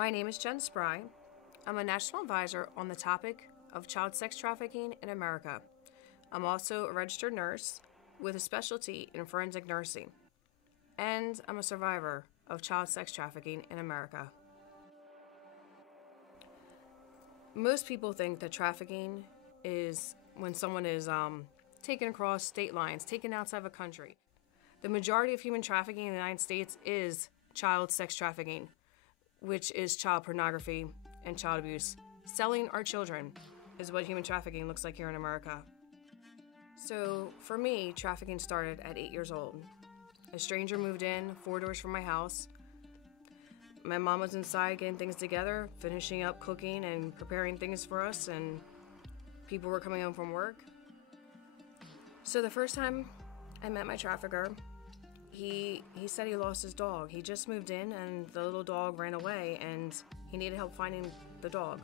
My name is Jen Spry. I'm a national advisor on the topic of child sex trafficking in America. I'm also a registered nurse with a specialty in forensic nursing. And I'm a survivor of child sex trafficking in America. Most people think that trafficking is when someone is taken across state lines, taken outside of a country. The majority of human trafficking in the United States is child sex trafficking, which is child pornography and child abuse. Selling our children is what human trafficking looks like here in America. So for me, trafficking started at 8 years old. A stranger moved in 4 doors from my house. My mom was inside getting things together, finishing up cooking and preparing things for us, and people were coming home from work. So the first time I met my trafficker, he said he lost his dog. He just moved in and the little dog ran away and he needed help finding the dog.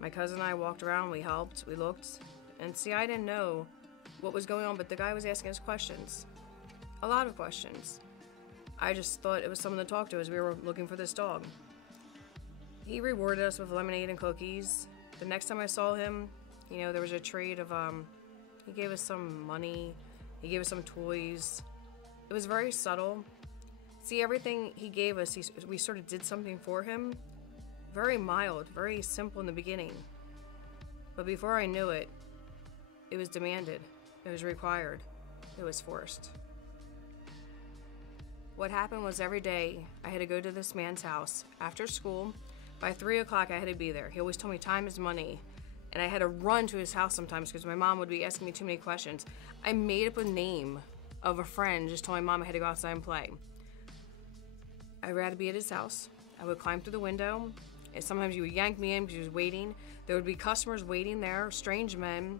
My cousin and I walked around, we helped, we looked, and see, I didn't know what was going on, but the guy was asking us questions. A lot of questions. I just thought it was someone to talk to as we were looking for this dog. He rewarded us with lemonade and cookies. The next time I saw him, there was a trade of, he gave us some money, he gave us some toys. It was very subtle. See, everything he gave us, we sort of did something for him. Very mild, very simple in the beginning. But before I knew it, it was demanded, it was required, it was forced. What happened was every day I had to go to this man's house after school. By 3 o'clock I had to be there. He always told me time is money. And I had to run to his house sometimes because my mom would be asking me too many questions. I made up a name of a friend, just told my mom I had to go outside and play. I'd rather be at his house. I would climb through the window. And sometimes he would yank me in because he was waiting. There would be customers waiting there, strange men.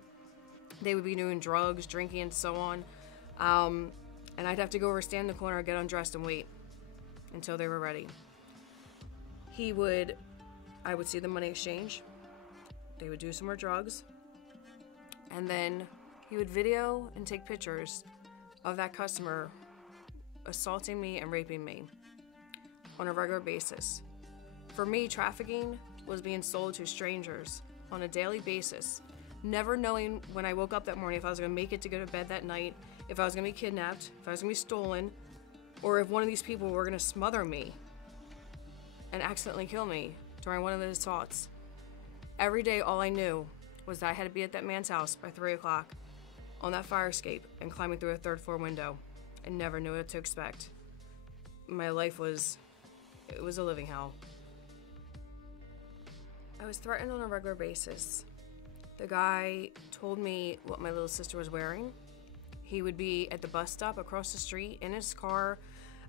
They would be doing drugs, drinking, and so on. And I'd have to go over, stand in the corner, get undressed, and wait until they were ready. I would see the money exchange. They would do some more drugs. And then he would video and take pictures of that customer assaulting me and raping me on a regular basis. For me, trafficking was being sold to strangers on a daily basis, never knowing when I woke up that morning if I was going to make it to go to bed that night, if I was going to be kidnapped, if I was going to be stolen, or if one of these people were going to smother me and accidentally kill me during one of those assaults. Every day, all I knew was that I had to be at that man's house by 3 o'clock on that fire escape and climbing through a third-floor window. I never knew what to expect. My life was a living hell. I was threatened on a regular basis. The guy told me what my little sister was wearing. He would be at the bus stop across the street in his car.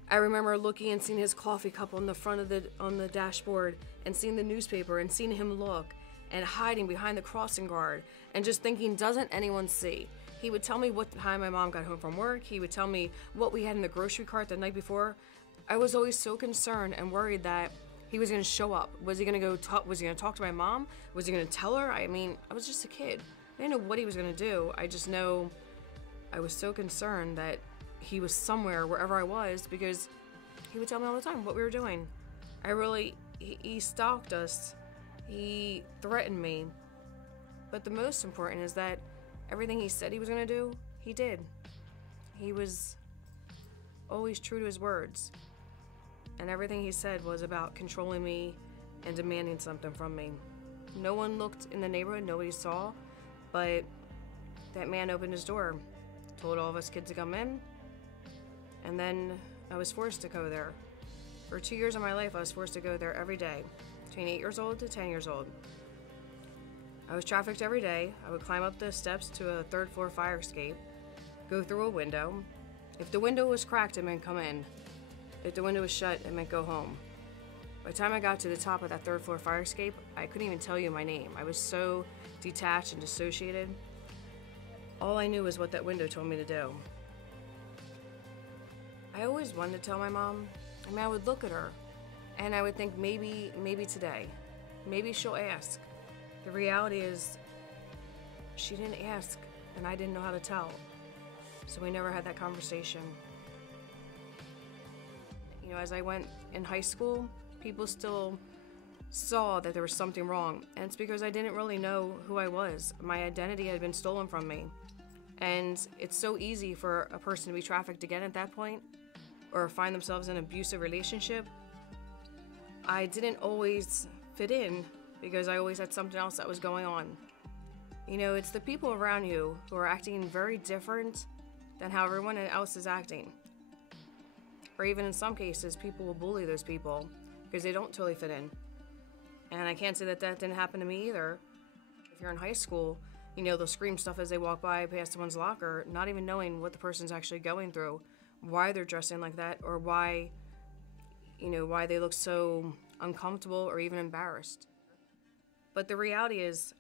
I remember looking and seeing his coffee cup on the front of on the dashboard and seeing the newspaper and seeing him look and hiding behind the crossing guard and just thinking, doesn't anyone see? He would tell me what time my mom got home from work. He would tell me what we had in the grocery cart the night before. I was always so concerned and worried that he was going to show up. Was he going to was he going to talk to my mom? Was he going to tell her? I was just a kid. I didn't know what he was going to do. I just know I was so concerned that he was wherever I was, because he would tell me all the time what we were doing. He stalked us. He threatened me. But the most important is that everything he said he was going to do, he did. He was always true to his words. And everything he said was about controlling me and demanding something from me. No one looked in the neighborhood, nobody saw, but that man opened his door, told all of us kids to come in, and then I was forced to go there. For 2 years of my life, I was forced to go there every day, between 8 years old to 10 years old. I was trafficked every day. I would climb up the steps to a third-floor fire escape, go through a window. If the window was cracked, it meant come in. If the window was shut, it meant go home. By the time I got to the top of that third-floor fire escape, I couldn't even tell you my name. I was so detached and dissociated. All I knew was what that window told me to do. I always wanted to tell my mom. I would look at her, and I would think maybe today, maybe she'll ask. The reality is, she didn't ask, and I didn't know how to tell. So we never had that conversation. As I went in high school, people still saw that there was something wrong. And it's because I didn't really know who I was. My identity had been stolen from me. And it's so easy for a person to be trafficked again at that point, or find themselves in an abusive relationship. I didn't always fit in because I always had something else that was going on. You know, it's the people around you who are acting very different than how everyone else is acting. Or even in some cases, people will bully those people because they don't totally fit in. And I can't say that that didn't happen to me either. If you're in high school, you know, they'll scream stuff as they walk by past someone's locker, not even knowing what the person's actually going through, why they're dressing like that, or why, you know, why they look so uncomfortable or even embarrassed. But the reality is,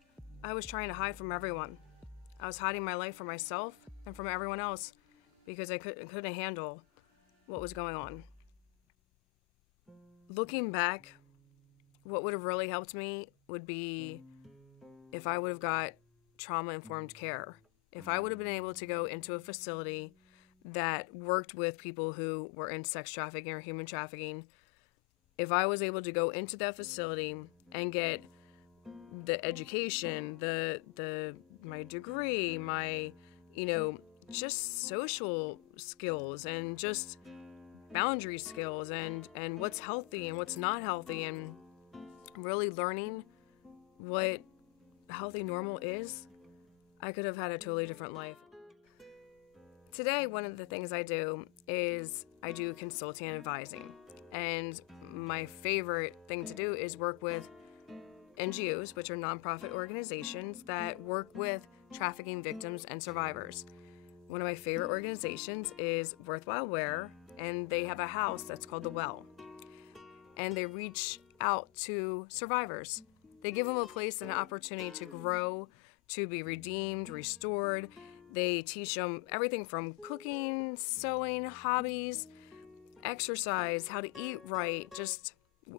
I was trying to hide from everyone. I was hiding my life from myself and from everyone else because I couldn't handle what was going on. Looking back, what would have really helped me would be if I would have got trauma-informed care. If I would have been able to go into a facility that worked with people who were in sex trafficking or human trafficking, if I was able to go into that facility and get the education, my degree, my, you know, just social skills and just boundary skills and what's healthy and what's not healthy, and really learning what healthy normal is, I could have had a totally different life. Today, one of the things I do is I do consulting and advising. And my favorite thing to do is work with NGOs, which are nonprofit organizations that work with trafficking victims and survivors. One of my favorite organizations is Worthwhile Wear, and they have a house that's called The Well. And they reach out to survivors. They give them a place and an opportunity to grow, to be redeemed, restored. They teach them everything from cooking, sewing, hobbies, exercise, how to eat right, just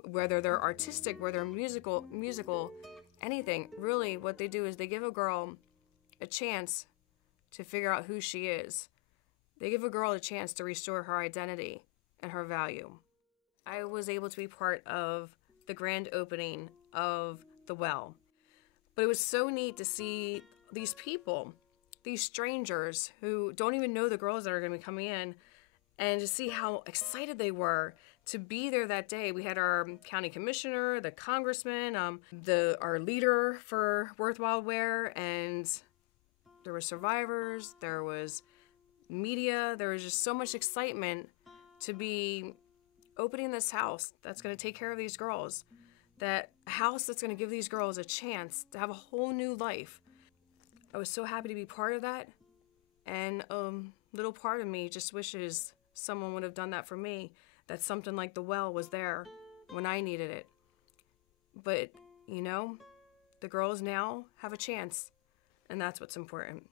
whether they're artistic, whether they're musical, anything. Really, what they do is they give a girl a chance to figure out who she is. They give a girl a chance to restore her identity and her value. I was able to be part of the grand opening of The Well. But it was so neat to see these people, these strangers who don't even know the girls that are going to be coming in, and to see how excited they were to be there that day. We had our county commissioner, the congressman, our leader for Worthwhile Wear, and there were survivors, there was media, there was just so much excitement to be opening this house that's going to take care of these girls, that house that's going to give these girls a chance to have a whole new life. I was so happy to be part of that, and little part of me just wishes someone would have done that for me, that something like The Well was there when I needed it. But, you know, the girls now have a chance, and that's what's important.